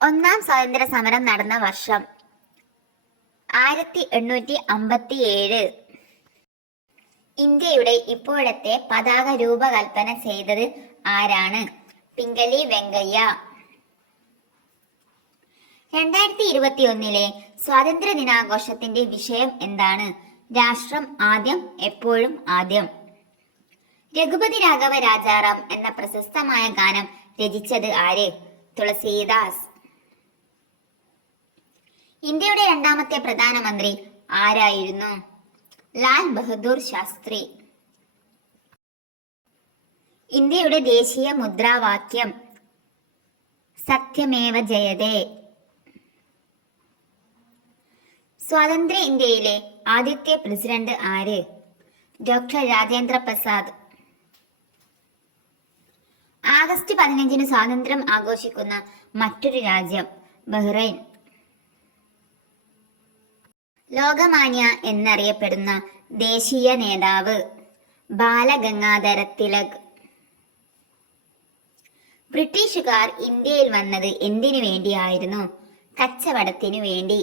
ഒന്നാം സ്വാതന്ത്ര്യ സമരം നടന്ന വർഷം ആയിരത്തി എണ്ണൂറ്റി അമ്പത്തി ഏഴ് ഇന്ത്യയുടെ ഇപ്പോഴത്തെ പതാക രൂപകൽപ്പന ചെയ്തത് ആരാണ്? പിംഗലി വെങ്കയ്യ. രണ്ടായിരത്തി ഇരുപത്തി ഒന്നിലെ സ്വാതന്ത്ര്യ ദിനാഘോഷത്തിന്റെ വിഷയം എന്താണ്? രാഷ്ട്രം ആദ്യം എപ്പോഴും ആദ്യം. രഘുപതി രാഘവ രാജാറാം എന്ന പ്രശസ്തമായ ഗാനം രചിച്ചത് ആര്? തുളസീദാസ്. ഇന്ത്യയുടെ രണ്ടാമത്തെ പ്രധാനമന്ത്രി ആരായിരുന്നു? ലാൽ ബഹദൂർ ശാസ്ത്രി. ഇന്ത്യയുടെ ദേശീയ മുദ്രാവാക്യം സത്യമേവ ജയതേ. സ്വാതന്ത്ര്യ ഇന്ത്യയിലെ ആദ്യത്തെ പ്രസിഡന്റ് ആര്? ഡോക്ടർ രാജേന്ദ്ര പ്രസാദ്. ആഗസ്റ്റ് പതിനഞ്ചിന് സ്വാതന്ത്ര്യം ആഘോഷിക്കുന്ന മറ്റൊരു രാജ്യം ബഹ്റൈൻ. ലോകമാന്യ എന്നറിയപ്പെടുന്ന ദേശീയ നേതാവ് ബാലഗംഗാധര തിലക് ബ്രിട്ടീഷുകാർ ഇന്ത്യയിൽ വന്നത് എന്തിനു വേണ്ടിയായിരുന്നു? കച്ചവടത്തിനു വേണ്ടി.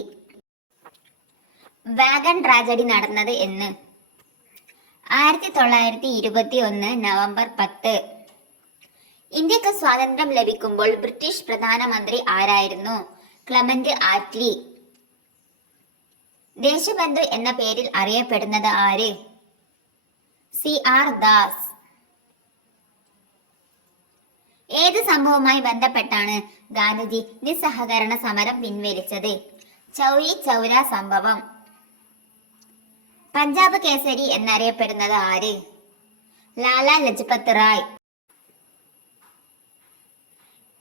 വാഗൺ ട്രാജഡി നടന്നത് എന്ന്. ആയിരത്തി തൊള്ളായിരത്തി ഇരുപത്തി ഒന്ന് നവംബർ പത്ത്. ഇന്ത്യയ്ക്ക് സ്വാതന്ത്ര്യം ലഭിക്കുമ്പോൾ ബ്രിട്ടീഷ് പ്രധാനമന്ത്രി ആരായിരുന്നു? Clement Attlee. ദേശബന്ധു എന്ന പേരിൽ അറിയപ്പെടുന്നത് ആര്? C R Das. ഏത് സംഭവവുമായി ബന്ധപ്പെട്ടാണ് ഗാന്ധിജി നിസ്സഹകരണ സമരം പിൻവലിച്ചത്? ചൗരി ചൗര സംഭവം. പഞ്ചാബ് കേസരി എന്നറിയപ്പെടുന്നത് ആര്? ലാല ലജ്പത് റായ്.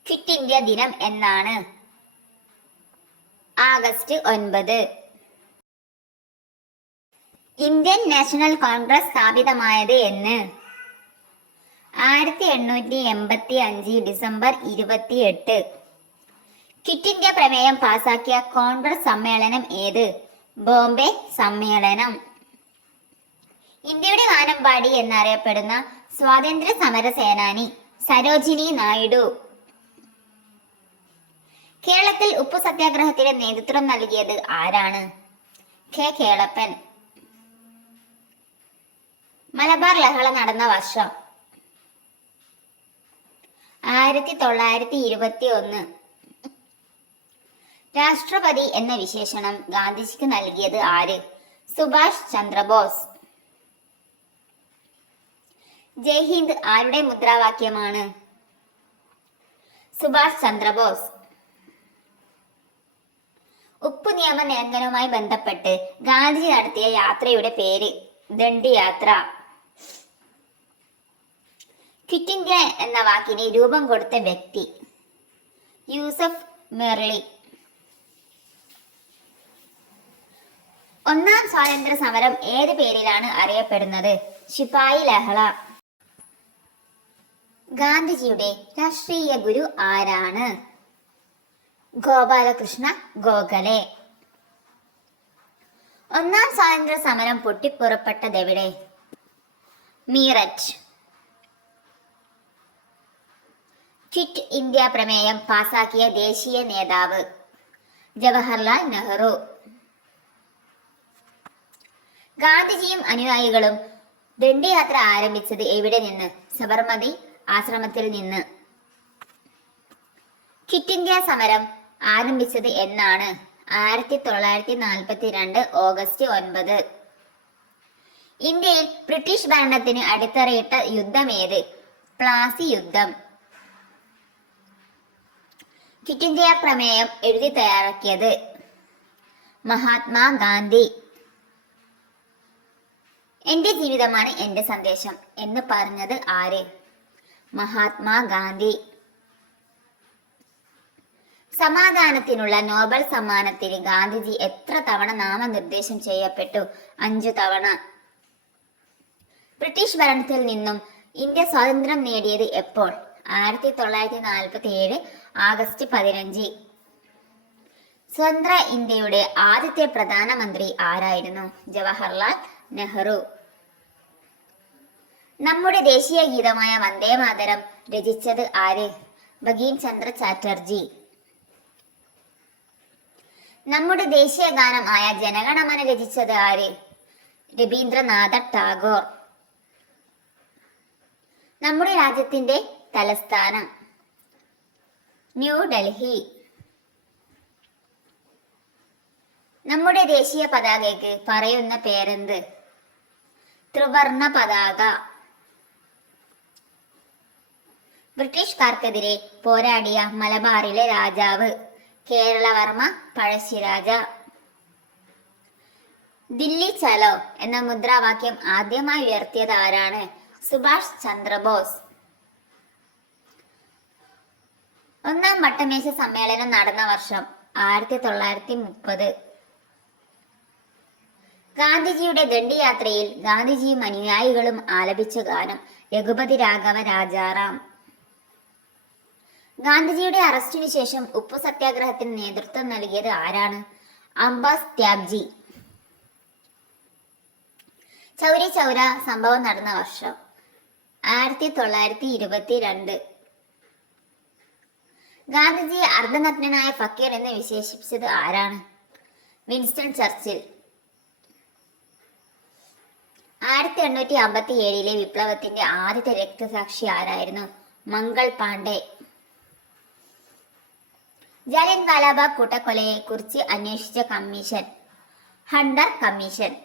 ക്വിറ്റ് ഇന്ത്യ ദിനം എന്നാണ്. ആഗസ്റ്റ് ഒൻപത്. ഇന്ത്യൻ നാഷണൽ കോൺഗ്രസ് സ്ഥാപിതമായത് എന്ന്? ആയിരത്തി എണ്ണൂറ്റി എൺപത്തി അഞ്ച് ഡിസംബർ ഇരുപത്തി എട്ട് ക്വിറ്റ് ഇന്ത്യ പ്രമേയം പാസാക്കിയ കോൺഗ്രസ് സമ്മേളനം ഏത്? ബോംബെ സമ്മേളനം. ഇന്ത്യയുടെ വാനമ്പാടി എന്നറിയപ്പെടുന്ന സ്വാതന്ത്ര്യ സമര സേനാനി സരോജിനി നായിഡു. കേരളത്തിൽ ഉപ്പു സത്യാഗ്രഹത്തിന് നേതൃത്വം നൽകിയത് ആരാണ്? കെ. കേളപ്പൻ. മലബാർ ലഹള നടന്ന വർഷം. ആയിരത്തി തൊള്ളായിരത്തി ഇരുപത്തി ഒന്ന് രാഷ്ട്രപതി എന്ന വിശേഷണം ഗാന്ധിജിക്ക് നൽകിയത് ആര്? സുഭാഷ് ചന്ദ്രബോസ്. ജയ്ഹിന്ദ് ആരുടെ മുദ്രാവാക്യമാണ്? സുഭാഷ് ചന്ദ്രബോസ്. ഉപ്പു നിയമ ലംഘനവുമായി ബന്ധപ്പെട്ട് ഗാന്ധിജി നടത്തിയ യാത്രയുടെ പേര് ദണ്ഡി യാത്ര ക്വിറ്റ് എന്ന വാക്കിന് രൂപം കൊടുത്ത വ്യക്തി. യൂസഫ് മെർലി ഒന്നാം സ്വാതന്ത്ര്യ സമരം ഏത് പേരിലാണ് അറിയപ്പെടുന്നത്? ശിപായി ലഹള. ഗാന്ധിജിയുടെ രാഷ്ട്രീയ ഗുരു ആരാണ്? ഗോപാലകൃഷ്ണ ഗോഖലെ. ഒന്നാം സ്വാതന്ത്ര്യ സമരം പൊട്ടിപ്പുറപ്പെട്ടതെവിടെ? മീററ്റ്. ക്വിറ്റ് ഇന്ത്യ പ്രമേയം പാസാക്കിയ ദേശീയ നേതാവ് ജവഹർലാൽ നെഹ്റു. ഗാന്ധിജിയും അനുയായികളും ദണ്ഡിയാത്ര ആരംഭിച്ചത് എവിടെ നിന്ന്? സബർമതി ആശ്രമത്തിൽ നിന്ന്. ക്വിറ്റ് ഇന്ത്യ സമരം ആരംഭിച്ചത് എന്നാണ്? ആയിരത്തി തൊള്ളായിരത്തി നാൽപ്പത്തി രണ്ട് ഓഗസ്റ്റ് ഒൻപത്. ഇന്ത്യയിൽ ബ്രിട്ടീഷ് ഭരണത്തിന് അടിത്തറയിട്ട യുദ്ധമേത് പ്ലാസി യുദ്ധം. ക്വിറ്റ് ഇന്ത്യ പ്രമേയം എഴുതി തയ്യാറാക്കിയത് മഹാത്മാഗാന്ധി എന്റെ ജീവിതമാണ് എന്റെ സന്ദേശം എന്ന് പറഞ്ഞത് ആര്? മഹാത്മാഗാന്ധി സമാധാനത്തിനുള്ള നോബൽ സമ്മാനത്തിന് ഗാന്ധിജി എത്ര തവണ നാമനിർദ്ദേശം ചെയ്യപ്പെട്ടു? അഞ്ചു തവണ. ബ്രിട്ടീഷ് ഭരണത്തിൽ നിന്നും ഇന്ത്യ സ്വാതന്ത്ര്യം നേടിയത് എപ്പോൾ? ആയിരത്തി തൊള്ളായിരത്തി നാൽപ്പത്തി ഏഴ് ആഗസ്റ്റ് പതിനഞ്ച്. സ്വതന്ത്ര ഇന്ത്യയുടെ ആദ്യത്തെ പ്രധാനമന്ത്രി ആരായിരുന്നു? ജവഹർലാൽ നെഹ്റു. നമ്മുടെ ദേശീയ ഗീതമായ വന്ദേ മാതരം രചിച്ചത് ആര്? ബഗീം ചന്ദ്ര ചാറ്റർജി. നമ്മുടെ ദേശീയ ഗാനം ആയ ജനഗണമന രചിച്ചത് ആര്? രവീന്ദ്രനാഥ ടാഗോർ. നമ്മുടെ രാജ്യത്തിന്റെ തലസ്ഥാനം. ന്യൂഡൽഹി നമ്മുടെ ദേശീയ പതാകയ്ക്ക് പറയുന്ന പേരെന്ത്? ത്രിവർണ പതാക. ബ്രിട്ടീഷുകാർക്കെതിരെ പോരാടിയ മലബാറിലെ രാജാവ് കേരളവർമ്മ പഴശ്ശിരാജ. ദില്ലി ചലോ എന്ന മുദ്രാവാക്യം ആദ്യമായി ഉയർത്തിയത് ആരാണ്? സുഭാഷ് ചന്ദ്രബോസ്. ഒന്നാം വട്ടമേശ സമ്മേളനം നടന്ന വർഷം ആയിരത്തി തൊള്ളായിരത്തി മുപ്പത് ഗാന്ധിജിയുടെ ദണ്ഡിയാത്രയിൽ ഗാന്ധിജിയും അനുയായികളും ആലപിച്ച ഗാനം രഘുപതി രാഘവ രാജാറാം. ഗാന്ധിജിയുടെ അറസ്റ്റിനു ശേഷം ഉപ്പു സത്യാഗ്രഹത്തിന് നേതൃത്വം നൽകിയത് ആരാണ്? അംബാസ് ത്യാബ്ജി ചൗരി ചൗര സംഭവം നടന്ന വർഷം ആയിരത്തി തൊള്ളായിരത്തി ഇരുപത്തി രണ്ട് ഗാന്ധിജിയെ അർദ്ധനഗ്നനായ ഫക്കീർ എന്ന് വിശേഷിപ്പിച്ചത് ആരാണ്? Winston Churchill. ആയിരത്തി എണ്ണൂറ്റി അമ്പത്തി ഏഴിലെ വിപ്ലവത്തിന്റെ ആദ്യത്തെ രക്തസാക്ഷി ആരായിരുന്നു? മംഗൾ പാണ്ഡെ. ജലിയൻ വാലാബാഗ് കൂട്ടക്കൊലയെ കുറിച്ച് അന്വേഷിച്ച കമ്മീഷൻ. Hunter commission.